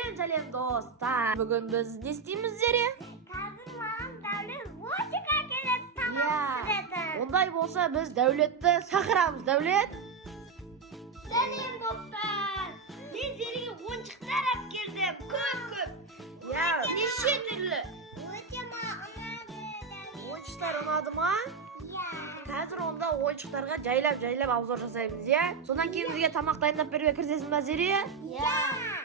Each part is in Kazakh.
Сәлем достар. Бүгін біз не істейміз Зере? Қазір маған Дәулет ойыншық әкеліп тамақ Ондай болса біз Дәулетті шақырамыз. Дәулет. Сәлем достар. Мен Зереге ойыншықтар алып келдім. Көп. Неше түрлі? Өте ұнады. Ойыншықтар ұнады ма? Қазір онда ойыншықтарға жайлап обзор жасаймыз, Содан кейін бізге тамақ дайындап беруге кірісесің ба, Зере?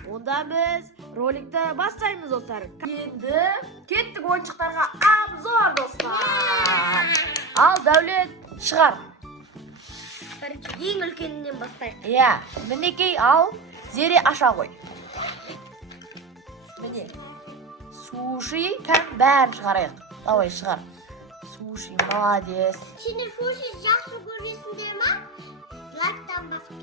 Онда біз роликті бастаймыз, достар. Енді кеттік ойыншықтарға обзор, достар. Ал Дәулет шығар. Ең үлкенінен бастайық. Мінекей ал, Зере аша қой. Міне. Суши кәм бәрін шығарайық. Давай шығар. Суши, молодец. Сені суши жақсы көресіңдер ма? Лайктан басып.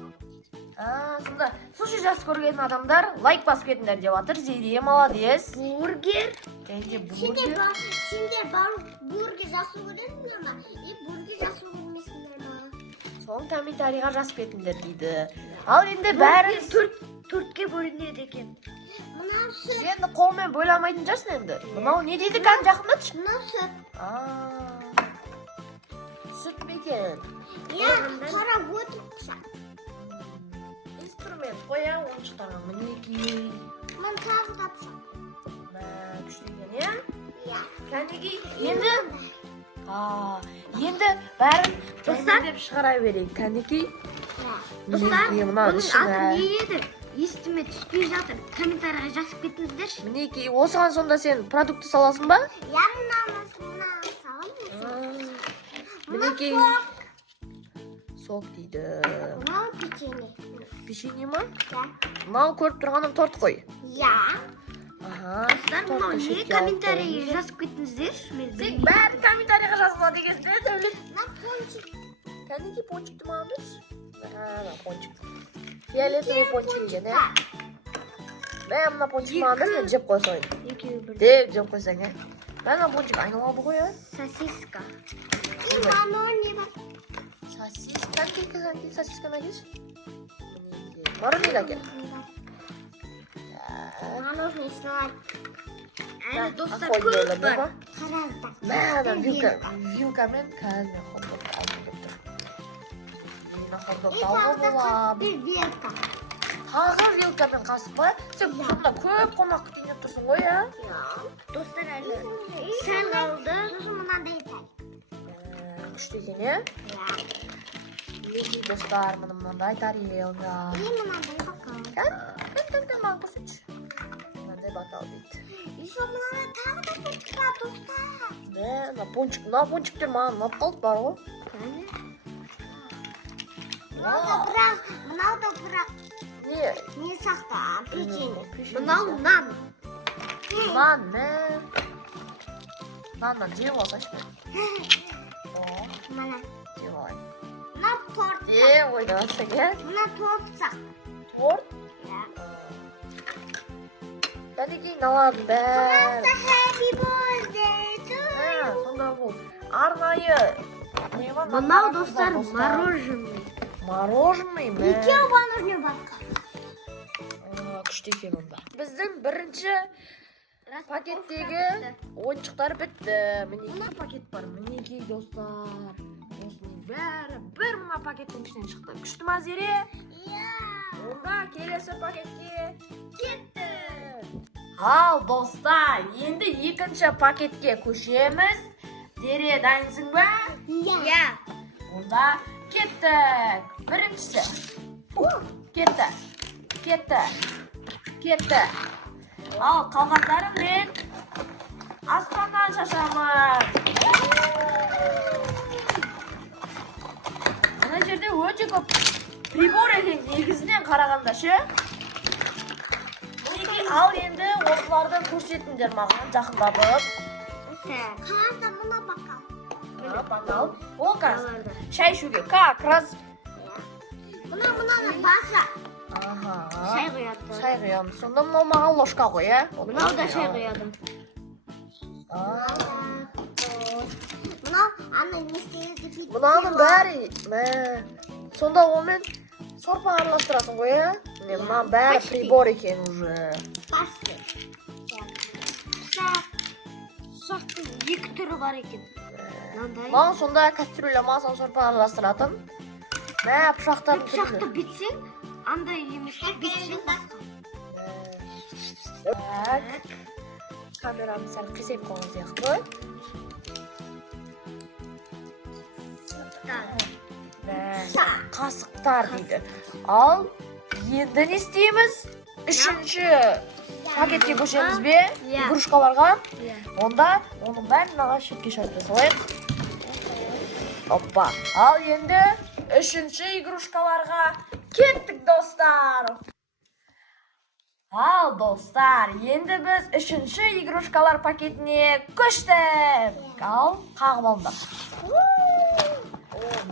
Сонда суши жақсы көрген адамдар лайк басып кетіңдер деп жатыр. Зере, молодец. Бургер. Сендер бургер жақсы көресіңдер ма? Бургер жақсы көрмесіңдер ма? Соң комментарийға жазып кетіңдер дейді. Ал енді бәрі төртке бөлінеді екен. Мынау сүт. Енді қолмен бөле алмайтын жарсың енді. Мынау не дейді кән жақындатшы? Мынау сүт. Сүт ме екен? Қара өтіп құса. Инструмент қоя ойыншықтарға мінекей. Мен тағы да пұшақ. Күшті екен, Кәнеки, енді бәрін достар шығара берейік. Кәнеки. Достар, бұның аты не еді? Естіме түспей жатыр. Комментарийға жазып кетіңіздерші. Мінекей, осыған сонда сен продукты саласың ба? Мынаны саламын. Мінекей. Сок дейді. Мынау печенье. Печенье ма? Мынау көріп тұрғаным торт қой. Достар, мынау не комментарийға жазып кетіңіздерші. Сен бәрін комментарийға жазыла дегенсің, Дәулет. Мына пончик. Кәнеки пончикті маған берші. Пончик. Фиолетовый пончик екен, Мына пончик маған берші, жеп қойсайын. Деп жеп қойсаң, Мына пончик айналады ғой, Сосиска. Мынау не бар? Сосиска. Сосисканы әкелші. Мороженое әкел. Мороженое салат. Достар, көп бар. Қараздар. Мына Вилкамен қазір хот-дог алып келіп тұр. Хот-дог алға боламын. бір вилка. Тағы вилкамен қасық па? Сен сонда көп қонақ күтейін тұрсың ғой, Достар, әлі сәл қалды. Сосын мынандай тәл. Күшті екен, Мінекей достар, мынандай тарелка. Мынандай бокал. Кән, маған көрсетші. Мынандай бокал дейді. Еще мынандай тағы да пончик бар, достар. Мына пончиктер маған ұнап қалды бар ғой. Мынау да бірақ не сақта, печенье. Мынау нан. Наннан жеп алсайшы мен. Мына. Жеп алайын. Мынау торт. Ойда атсаң, Мына торт сақта. Торт? Кәнеки наладың бәрі. Happy birthday to you. Сонда бұл арнайы. Мынау достар мороженое. Мороженое ме? Екеу мороженое бар. Күшті екен онда. Біздің бірінші пакеттегі ойыншықтар бітті. Мінекей пакет бар. Мінекей достар. Осының бәрі бір мына пакеттің ішінен шықты. Күшті ма, Зере? Онда келесі пакетке кетті. Ал достар, енді екінші пакетке көшеміз. Зере, дайынсың ба? Онда кеттік. Біріншісі. Кетті. Ал қалғандарын мен аспаннан шашамын. Мына жерде өте көп прибор екен негізінен қарағанда ше. Ал енді осыларды көрсетіңдер маған жақындатып. Қазір мына бокал. Бокал. Ол қазір шай ішуге. Как раз. Мынаны баса. Шай құяды. Шай құямыз. Сонда мынау маған ложка ғой, Мынау да шай құяды. Мынау не істейді? Мынаның бәрі. Сонда онымен сорпа араластырасың ғой, Мына бәрі прибор екен уже. Başka. Şahtın 2 türü var ekan. Маған сонда кастрюля маған сорпа араластыратын. Мә, пышақтан Пышақты бітсең, андай еместі бітсең басқа. Так. Камераны сәл қисайып қойған сияқты. Қасықтар дейді. Ал енді не істейміз? Үшінші пакетке көшеміз бе? Игрушкаларға. Онда оның бәрін мына шетке шығарып салайық. Оппа. Ал енді үшінші игрушкаларға кеттік, достар. Ал, достар, енді біз үшінші игрушкалар пакетіне көштік. Ал, қағып алыңдар.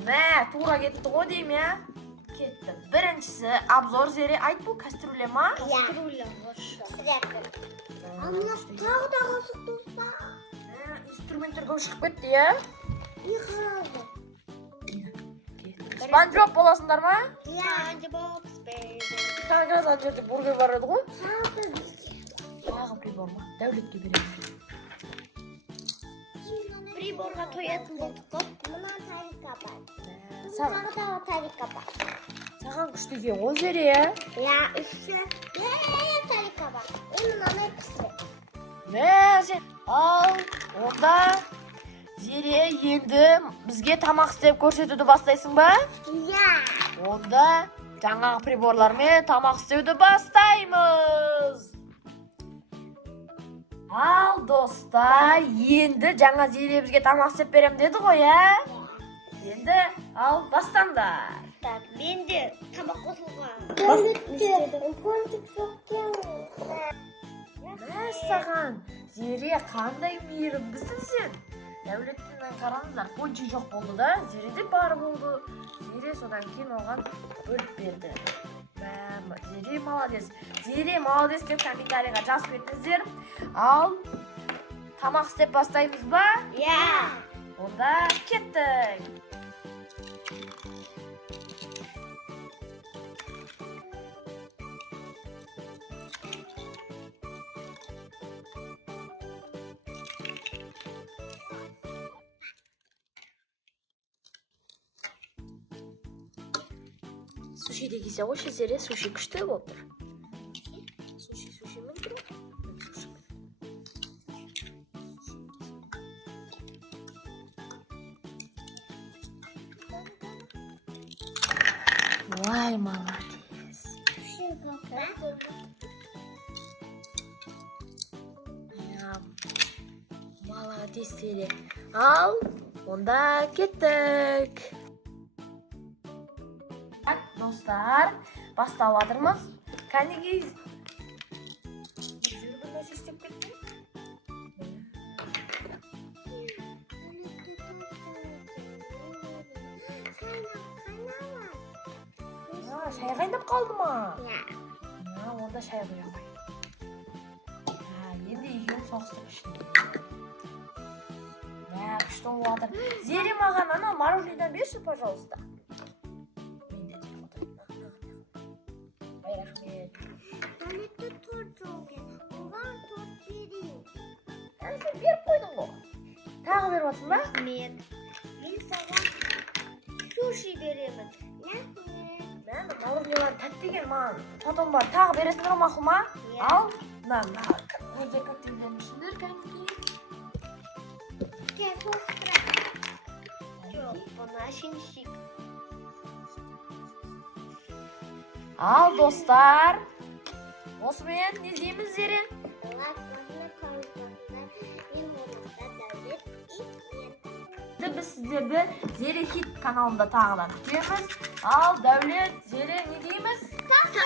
Мә, тура кетті ғой дейм, я? Кетті. Біріншісі обзор зере айт, бұл кастрюля ма? Кастрюля вообще. Амна тағы да қасық достар. Инструменттер көп шығып кетті, я? Не қаралды? Спанч Боб боласыңдар ма? Спанч Боб, Таңғы ана жерде бургер бар еді ғой? Тағы прибор ма? Дәулетке беремін. приборға тоятын болдық қой. Мына тарика бар. Тағы да тарика бар. Саған күштеген ғой зере? Үші. Тарика бар. Мынаны пісірі. Мә, сен. Ал, онда зере енді бізге тамақ істеп көрсетуді бастайсың ба? Онда жаңағы приборлармен тамақ істеуді бастаймыз. Ал, достар, енді жаңа зере бізге тамақ істеп берем деді ғой, ә? Енді, ал, бастаңдар. Так, мен де тамақ қосылған. Мә, саған, зере қандай мейірімдісің сен? Дәулеттен қараңыздар, пончик жоқ болды да, зереде бар болды. Зере содан кейін оған бөліп берді. Зере молодец. Зере молодец деп комментарийға жазып кетіңіздер. Ал, тамақ істеп бастаймыз ба? Онда кеттік. Суши де кесе қойшы, зере суши күшті болып тұр. Суши мен тұр. Вай, молодец. Молодец, зере. Ал, онда кеттік. Достар, бастап жатырмыз. Кәнеге жүргін нәрсе істеп кетті? Шай қайнап қалды ма? Онда шай құя қой. Енді екеуін соғыстырып ішінде. Күшті болып жатыр. Зере маған ана мороженыйдан берші, пожалуйста. Сен беріп қойдың ғой. Тағы беріп отырсың ба? Мен саған суши беремін. Мәні мороженыйлар тәтті екен маған. Потом бар, тағы бересіңдер мақұл ма? Ал, мына өзе коктейлердің ішіндер кәнекей. Жоқ, бұна шиншик. Ал, достар, осымен не дейміз зере? Біз сіздерді Зере Хит каналында тағыдан күтеміз. Ал, Дәулет, Зере не дейміз? Пока!